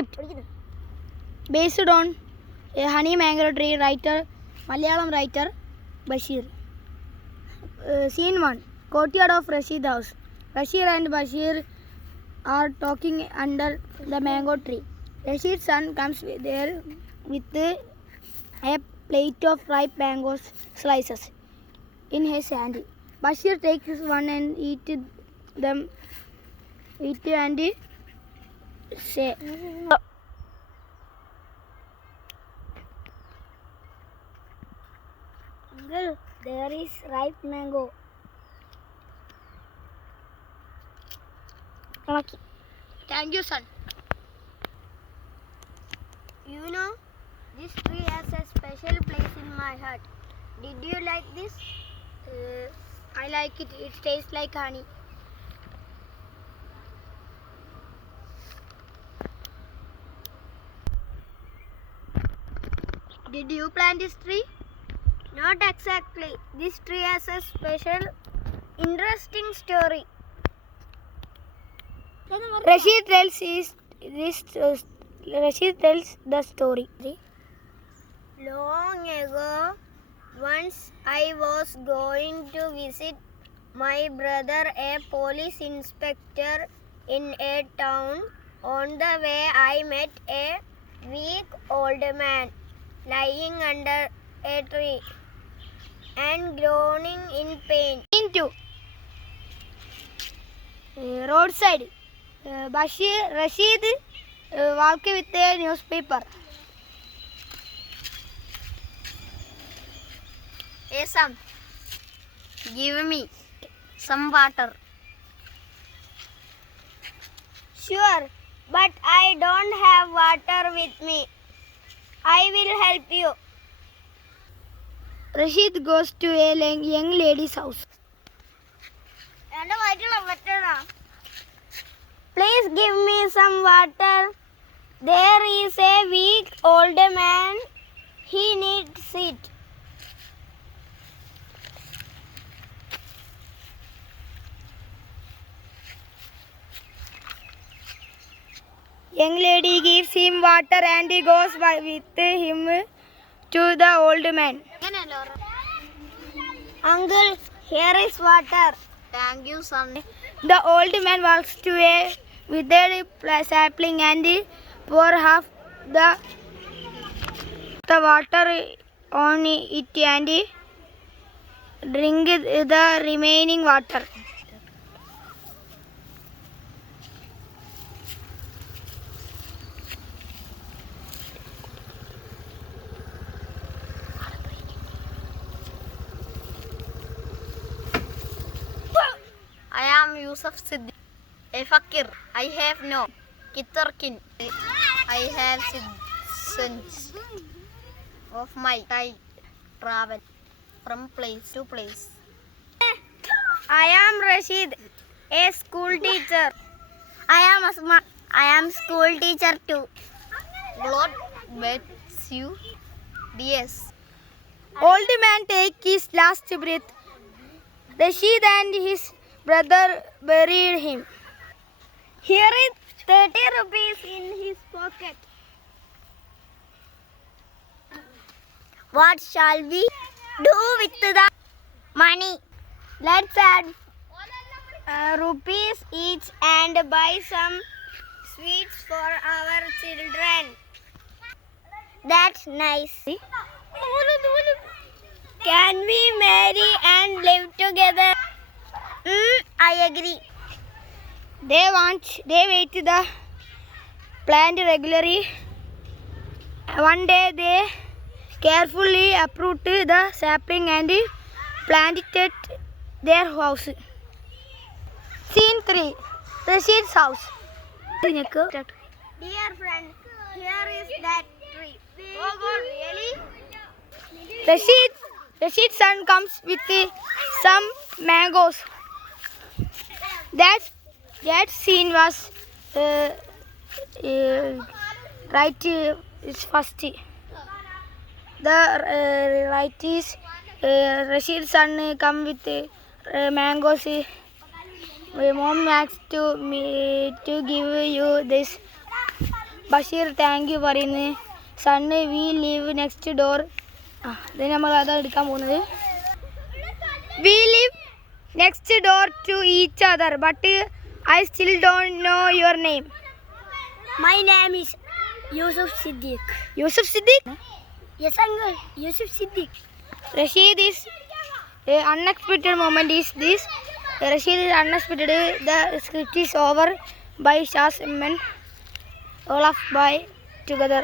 Script based on a honey mango tree writer, Malayalam writer Bashir. Scene 1. Courtyard of Rashid house. Rashid and Bashir are talking under the mango tree. Rashid's son comes there with a plate of ripe mango slices in his hand. Bashir takes one and eats and say, "Uncle, there is ripe mango." Okay. Thank you, son. You know, this tree has a special place in my heart. Did you like this? I like it. It tastes like honey. Did you plant this tree? Not exactly. This tree has a special, interesting story. Rashid tells the story. Long ago, once I was going to visit my brother, a police inspector, in a town. On the way, I met a weak old man lying under a tree and groaning in pain. Into roadside, Rashid walked with a newspaper. Hey Sam, give me some water. Sure, but I don't have water with me. I will help you. Rashid goes to a young lady's house. Please give me some water. There is a weak old man. He needs it. Young lady gives him water and he goes with him to the old man. Uncle, here is water. Thank you, son. The old man walks to a withered sapling and pour half the water on it and drink the remaining water. I am Yusuf Siddiq, a fakir. I have no kitarkin. I have sense of my travel from place to place. I am Rashid, a school teacher. I am Asma. I am school teacher too. God bless you, DS. Old man take his last breath. Rashid and his brother buried him. Here is 30 rupees in his pocket. What shall we do with the money? Let's add rupees each and buy some sweets for our children. That's nice. Can we marry and live together? I agree. They wait the plant regularly. One day they carefully uprooted the sapling and planted it their house. Scene 3. Rashid's house. Dear friend, here is that tree. Oh God, really? Rashid's son comes with some mangoes. That scene was right is first. The right is Rashid's son come with mangoes. My mom asked me to give you this Basheer thank you പറയുന്നു. Son we leave next door. ഇത് നമ്മൾ അതാണ് എടുക്കാൻ പോകുന്നത്. We leave next door to each other but I still don't know your name. My name is Yusuf Siddiq. Yusuf Siddiq? Yes, uncle. Yusuf Siddiq. Rashid is unexpected moment is this. Rashid is unexpected. The script is over by Shaz men. All of by together.